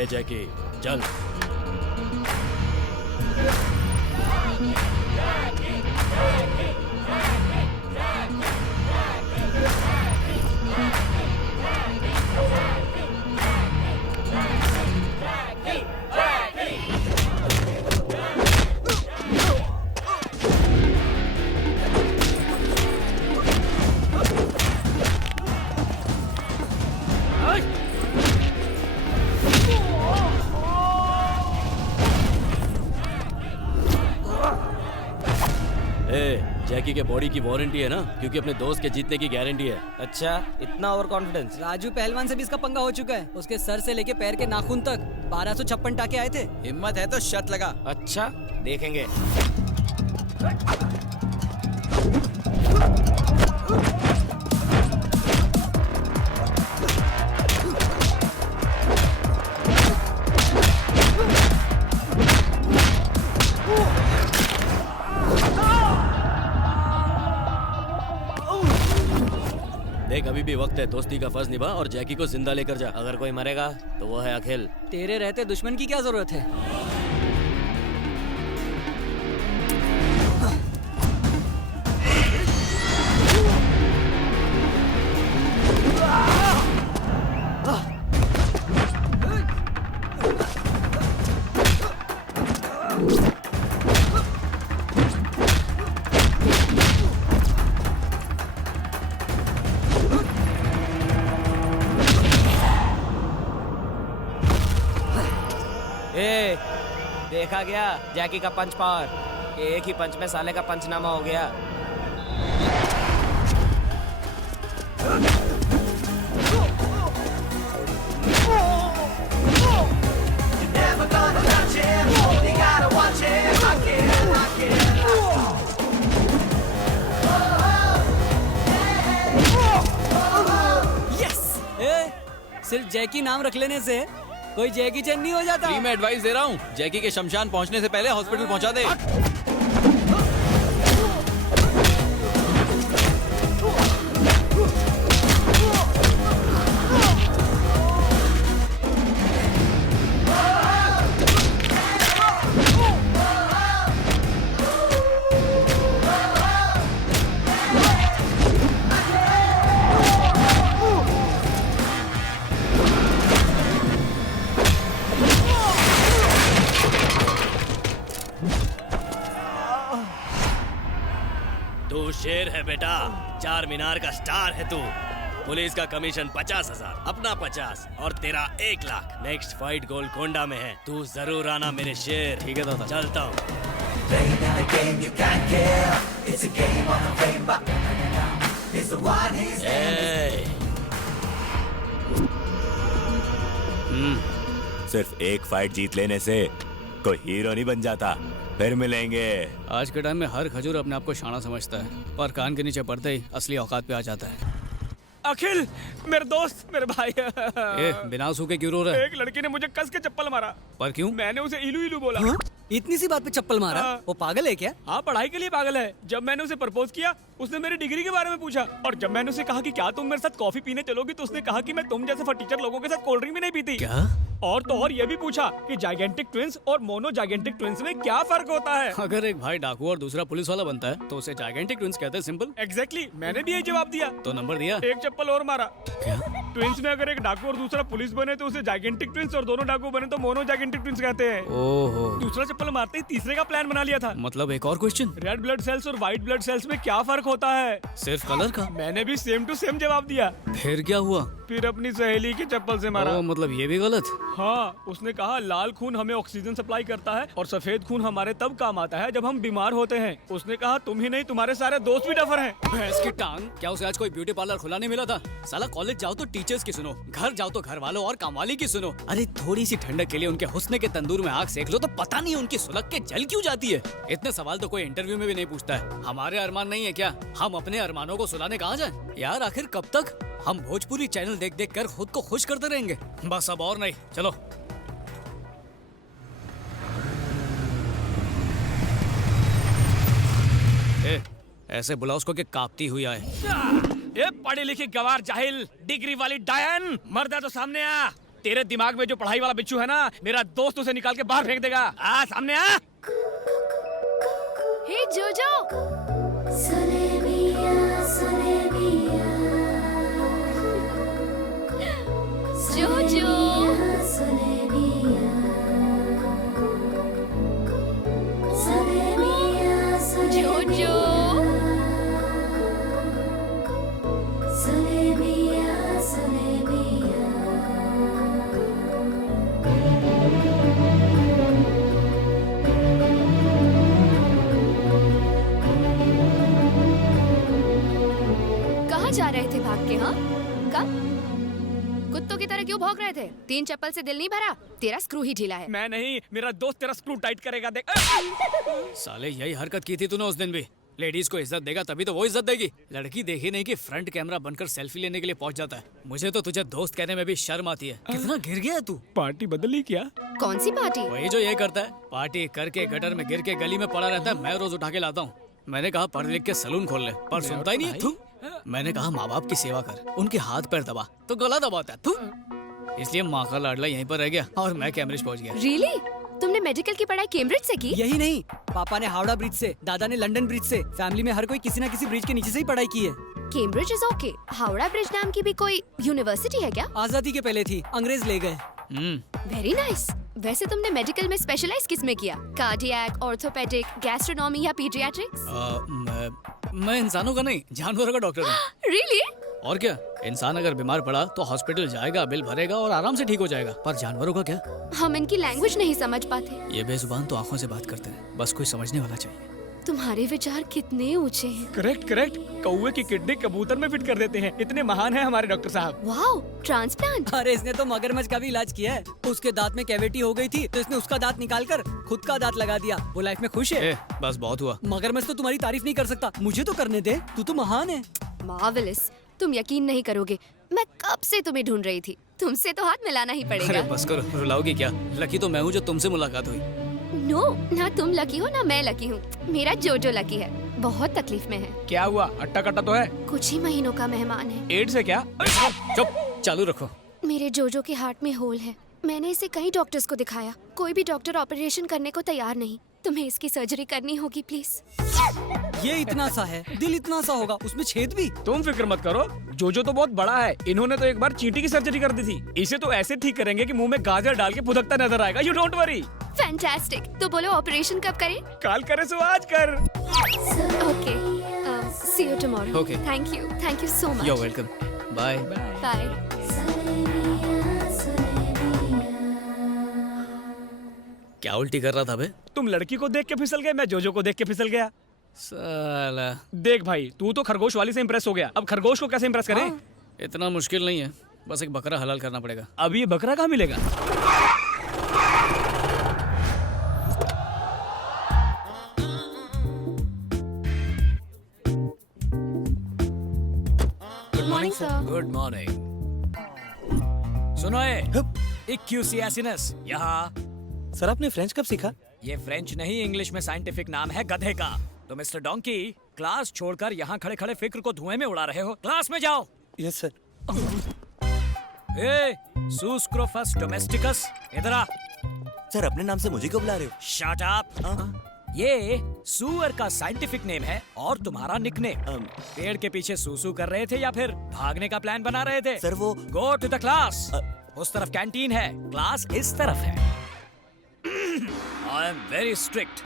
है जैकी, चल। जैकी के बॉडी की वारंटी है ना, क्योंकि अपने दोस्त के जीतने की गारंटी है। अच्छा, इतना ओवर कॉन्फिडेंस। राजू पहलवान से भी इसका पंगा हो चुका है। उसके सर से लेके पैर के नाखून तक 1256 टाके आए थे। हिम्मत है तो शर्त लगा। अच्छा, देखेंगे। देख, अभी भी वक्त है, दोस्ती का फर्ज निभा और जैकी को जिंदा लेकर जा। अगर कोई मरेगा तो वो है अखिल। तेरे रहते दुश्मन की क्या जरूरत है? देखा गया जैकी का पंच पावर। एक ही पंच में साले का पंचनामा हो गया। सिर्फ जैकी नाम रख लेने से कोई जैकी चैन नहीं हो जाता। फ्री में एडवाइस दे रहा हूँ, जैकी के शमशान पहुँचने से पहले हॉस्पिटल पहुँचा दे। तू शेर है बेटा, चार मीनार का स्टार है तू। पुलिस का कमीशन 50,000, अपना 50 और तेरा 1 लाख। नेक्स्ट फाइट गोलकोंडा में है, तू जरूर आना मेरे शेर। ठीक है दादा, चलता हूँ। सिर्फ एक फाइट जीत लेने से कोई हीरो नहीं बन जाता। फिर मिलेंगे। आज के टाइम में हर खजूर अपने आप को शाना समझता है, पर कान के नीचे पड़ते ही असली औकात पे आ जाता है। अखिल, मेरे दोस्त, मेरे भाई। बिना सूखे क्यों रो रहे? एक लड़की ने मुझे कस के चप्पल मारा। पर क्यों? मैंने उसे इलू इलू बोला। हाँ? इतनी सी बात पे चप्पल मारा? वो पागल है क्या? हाँ, पढ़ाई के लिए पागल है। जब मैंने उसे प्रपोज किया, उसने मेरी डिग्री के बारे में पूछा, और जब मैंने उसे कहा कि क्या तुम मेरे साथ कॉफी पीने चलोगी, तो उसने कहा कि मैं तुम जैसे फटीचर लोगों के साथ कोल्ड ड्रिंक भी नहीं पीती। क्या? और तो और ये भी पूछा कि जाइगेंटिक ट्विंस और मोनो जाइगेंटिक ट्विंस में क्या फर्क होता है। अगर एक भाई डाकू और दूसरा पुलिस वाला बनता है तो उसे जाइगेंटिक ट्विंस कहते हैं। सिंपल। एग्जैक्टली, मैंने भी यही जवाब दिया। तो नंबर दिया? एक चप्पल और मारा। क्या? ट्विंस में अगर एक डाकू और दूसरा पुलिस बने तो उसे जाइगेंटिक ट्विंस, और दोनों डाकू बने तो मोनो जाइगेंटिक ट्विंस कहते हैं। ओहो। दूसरा चप्पल मारते ही तीसरे का प्लान बना लिया था। मतलब एक और क्वेश्चन, रेड ब्लड सेल्स और व्हाइट ब्लड सेल्स में क्या फर्क होता है? सिर्फ कलर का? मैंने भी सेम टू सेम जवाब दिया। फिर क्या हुआ? फिर अपनी सहेली की चप्पल से मारा। मतलब ये भी गलत? हाँ, उसने कहा लाल खून हमें ऑक्सीजन सप्लाई करता है और सफेद खून हमारे तब काम आता है जब हम बीमार होते हैं। उसने कहा तुम ही नहीं, तुम्हारे सारे दोस्त भी डफर हैं। भैंस की टांग, क्या उसे आज कोई ब्यूटी पार्लर खुला नहीं मिला था? साला कॉलेज जाओ तो टीचर्स की सुनो, घर जाओ तो घर वालों और कामवाली की सुनो। अरे थोड़ी सी ठंडक के लिए उनके हुस्न के तंदूर में आग सेक लो तो पता नहीं उनकी सुलग के जल क्यों जाती है। इतने सवाल तो कोई इंटरव्यू में भी नहीं पूछता है। हमारे अरमान नहीं है क्या? हम अपने अरमानों को सुलाने कहाँ जाएं? यार आखिर कब तक हम भोजपुरी चैनल देख देख कर खुद को खुश करते रहेंगे? बस अब और नहीं, चलो। ऐसे बुलाओ उसको कि कांपती हुई आए। ये पढ़ी लिखी गवार जाहिल, डिग्री वाली डायन, मर्द है तो सामने आ। तेरे दिमाग में जो पढ़ाई वाला बिच्छू है ना, मेरा दोस्त उसे निकाल के बाहर फेंक देगा। आ सामने आ। हे जोजो, जोजो, जोजो, कहाँ जा रहे थे भाग के? हाँ, कब? कुत्तों की तरह क्यों भौंक रहे थे? 3 चप्पल से दिल नहीं भरा? तेरा स्क्रू ही ढीला है। मैं नहीं, मेरा दोस्त तेरा स्क्रू टाइट करेगा, देख। साले यही हरकत की थी तूने उस दिन भी। लेडीज को इज्जत देगा तभी तो वो इज्जत देगी। लड़की देखी नहीं कि फ्रंट कैमरा बनकर सेल्फी लेने के लिए पहुंच जाता है। मुझे तो तुझे दोस्त कहने में भी शर्म आती है। कितना गिर गया है तू। पार्टी बदल ली क्या? कौन सी पार्टी? वही जो ये करता है, पार्टी करके गटर में गिर के गली में पड़ा रहता है। मैं रोज उठा के लाता हूँ। मैंने कहा पढ़ लिख के सलून खोल ले, पर सुनता ही नहीं है तू। मैंने कहा माँ बाप की सेवा कर, उनके हाथ पैर दबा, तो गला दबाता है तू। इसलिए माँ का लाडला यहीं पर रह गया और मैं कैम्ब्रिज पहुँच गया। रियली? तुमने मेडिकल की पढ़ाई कैम्ब्रिज से की? यही नहीं, पापा ने हावड़ा ब्रिज से, दादा ने लंदन ब्रिज से, फैमिली में हर कोई किसी न किसी ब्रिज के नीचे से ही पढ़ाई की है। Cambridge is okay. Howrah bridge नाम की भी कोई यूनिवर्सिटी है क्या? आजादी के पहले थी, अंग्रेज ले गए। Very nice. वैसे तुमने मेडिकल में स्पेशलाइज किस में किया? कार्डियक, ऑर्थोपेडिक, गैस्ट्रोनॉमी या पीडियाट्रिक्स? मैं इंसानों का नहीं, जानवरों का डॉक्टर हूँ। रियली? और क्या, इंसान अगर बीमार पड़ा तो हॉस्पिटल जाएगा, बिल भरेगा और आराम से ठीक हो जाएगा। पर जानवरों का क्या? हम इनकी लैंग्वेज नहीं समझ पाते। ये बेजुबान तो आंखों से बात करते हैं, बस कोई समझने वाला चाहिए। तुम्हारे विचार कितने ऊंचे हैं। Correct correct. कौवे की किडनी कबूतर में फिट कर देते हैं। इतने महान हैं हमारे डॉक्टर साहब। Wow, transplant. अरे इसने तो मगरमच्छ का भी इलाज किया है। उसके दांत में कैविटी हो गई थी तो इसने उसका दांत निकालकर खुद का दांत लगा दिया। वो लाइफ में खुश है। बस बहुत हुआ। मगरमच्छ तो तुम्हारी तारीफ नहीं कर सकता, मुझे तो करने दे, तू तो महान है। मार्वेलस। तुम यकीन नहीं करोगे, मैं कब से तुम्हें ढूंढ रही थी। तुमसे तो हाथ मिलाना ही अरे पड़ेगा। बस करो, रुलाओगी क्या? लकी तो मैं हूँ जो तुमसे मुलाकात हुई। नो, ना तुम लकी हो ना मैं लकी हूँ। मेरा जोजो लकी है, बहुत तकलीफ में है। क्या हुआ? अट्टा कट्टा तो है? कुछ ही महीनों का मेहमान है। एड्स है क्या? चुप, चालू रखो। मेरे जोजो के हार्ट में होल है। मैंने इसे कई डॉक्टर्स को दिखाया, कोई भी डॉक्टर ऑपरेशन करने को तैयार नहीं। तुम्हें इसकी सर्जरी करनी होगी प्लीज। ये इतना सा है, दिल इतना सा होगा, उसमें छेद भी। तुम फिक्र मत करो, जोजो तो बहुत बड़ा है। इन्होंने तो एक बार चींटी की सर्जरी कर दी थी। इसे तो ऐसे ठीक करेंगे कि मुंह में गाजर डाल के फुदकता नजर आएगा। You don't worry. फैंटास्टिक। तो बोलो ऑपरेशन कब करें? काल करे सो आज कर। Okay, see you tomorrow. Okay. Thank you so much. You welcome. Bye. Bye. क्या उल्टी कर रहा था बे? तुम लड़की को देख के फिसल गए, मैं जोजो को देख के फिसल गया। साला, देख भाई, तू तो खरगोश वाली से इम्प्रेस हो गया, अब खरगोश को कैसे इम्प्रेस करें? इतना मुश्किल नहीं है, बस एक बकरा हलाल करना पड़ेगा। अब ये बकरा कहाँ मिलेगा? Good morning sir. Good morning. सुनो इक्यूसियासिनस यहाँ। सर आपने फ्रेंच कब सीखा? ये फ्रेंच नहीं, इंग्लिश में साइंटिफिक नाम है गधे का। तो मिस्टर डोंकी, क्लास छोड़कर यहाँ खड़े खड़े फिक्र को धुएं में उड़ा रहे हो। क्लास में जाओ। Yes sir. ए, सुस्क्रोफस डोमेस्टिकस, इधर आ। सर अपने नाम से मुझे क्यों बुला रहे हो? Shut up. ये सुअर का साइंटिफिक नेम है और तुम्हारा निकनेम। पेड़ के पीछे सूसू कर रहे थे या फिर भागने का प्लान बना रहे थे? सर वो गो टू द क्लास। उस तरफ कैंटीन है, क्लास इस तरफ है। I am very strict.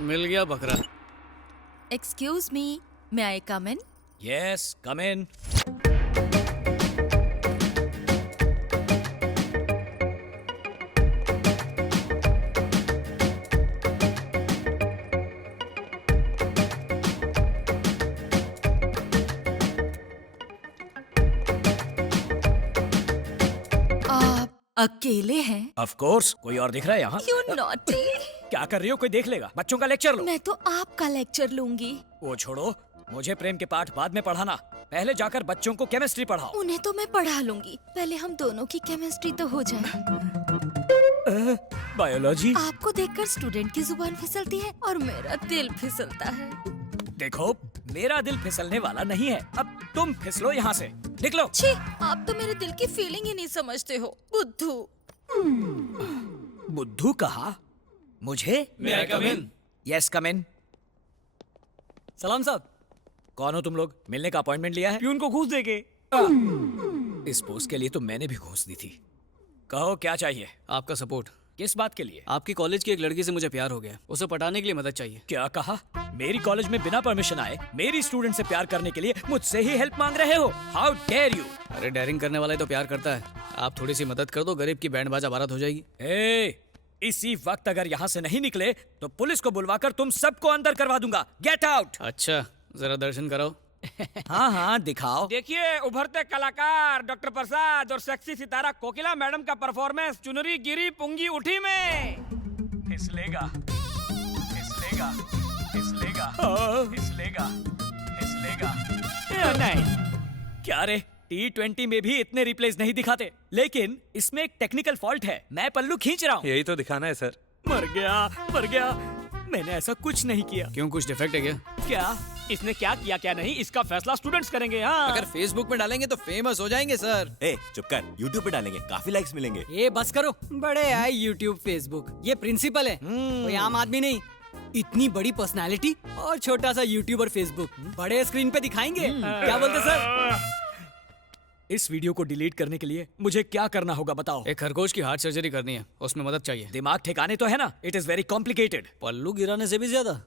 मिल गया बकरा। Excuse me, may I come in? Yes, come in. आप अकेले हैं? ऑफ कोर्स, कोई और दिख रहा है यहाँ? You naughty! क्या कर रही हो? कोई देख लेगा। बच्चों का लेक्चर लो। मैं तो आपका लेक्चर लूंगी। वो छोड़ो, मुझे प्रेम के पाठ बाद में पढ़ाना, पहले जाकर बच्चों को केमिस्ट्री पढ़ाओ। उन्हें तो मैं पढ़ा लूंगी, पहले हम दोनों की केमिस्ट्री तो हो जाए। बायोलॉजी। आपको देखकर स्टूडेंट की जुबान फिसलती है और मेरा दिल फिसलता है। देखो, मेरा दिल फिसलने वाला नहीं है। अब तुम फिसलो यहाँ से, निकलो। छी, आप तो मेरे दिल की फीलिंग ही नहीं समझते हो, बुद्धू। बुद्धू कहा? मुझे? May I come in? Yes, come in. सलाम साहब। कौन हो तुम लोग? मिलने का अपॉइंटमेंट लिया है? प्यून को घूस देके। इस पोस्ट के लिए तो मैंने भी घूस दी थी। कहो क्या चाहिए? आपका सपोर्ट। किस बात के लिए? आपकी कॉलेज की एक लड़की से मुझे प्यार हो गया, उसे पटाने के लिए मदद चाहिए। क्या कहा? मेरी कॉलेज में बिना परमिशन आए मेरी स्टूडेंट से प्यार करने के लिए मुझसे ही हेल्प मांग रहे हो? How dare you! अरे डेयरिंग करने वाला ही तो प्यार करता है। आप थोड़ी सी मदद कर दो, गरीब की बैंड बाजा बारात हो जाएगी। इसी वक्त अगर यहाँ से नहीं निकले तो पुलिस को बुलवाकर तुम सबको अंदर करवा दूंगा। Get out! अच्छा, जरा दर्शन कराओ। हाँ हाँ, दिखाओ। देखिए, उभरते कलाकार डॉक्टर प्रसाद और सेक्सी सितारा कोकिला मैडम का परफॉर्मेंस चुनरी गिरी पुंगी उठी में। फिसलेगा, फिसलेगा, फिसलेगा, फिसलेगा, फिसलेगा। नहीं, क्या रे, T20 में भी इतने रिप्लेस नहीं दिखाते, लेकिन इसमें एक टेक्निकल फॉल्ट है। मैं पल्लू खींच रहा हूँ। यही तो दिखाना है सर। मर गया, मर गया। मैंने ऐसा कुछ नहीं किया। क्यों, कुछ डिफेक्ट है क्या? क्या? इसने क्या किया क्या नहीं, इसका फैसला स्टूडेंट्स करेंगे। हाँ, अगर फेसबुक में डालेंगे तो फेमस हो जाएंगे सर। ए चुप कर, यूट्यूब पे डालेंगे, काफी लाइक्स मिलेंगे। ये बस करो, बड़े आए यूट्यूब फेसबुक। ये प्रिंसिपल है, कोई आम आदमी नहीं। इतनी बड़ी पर्सनालिटी और छोटा सा यूट्यूब और फेसबुक, बड़े स्क्रीन पे दिखाएंगे। क्या बोलते सर? इस वीडियो को डिलीट करने के लिए मुझे क्या करना होगा बताओ? एक खरगोश की हार्ट सर्जरी करनी है, उसमें मदद चाहिए। दिमाग ठिकाने तो है ना? It is very complicated. पल्लू गिराने से भी ज्यादा।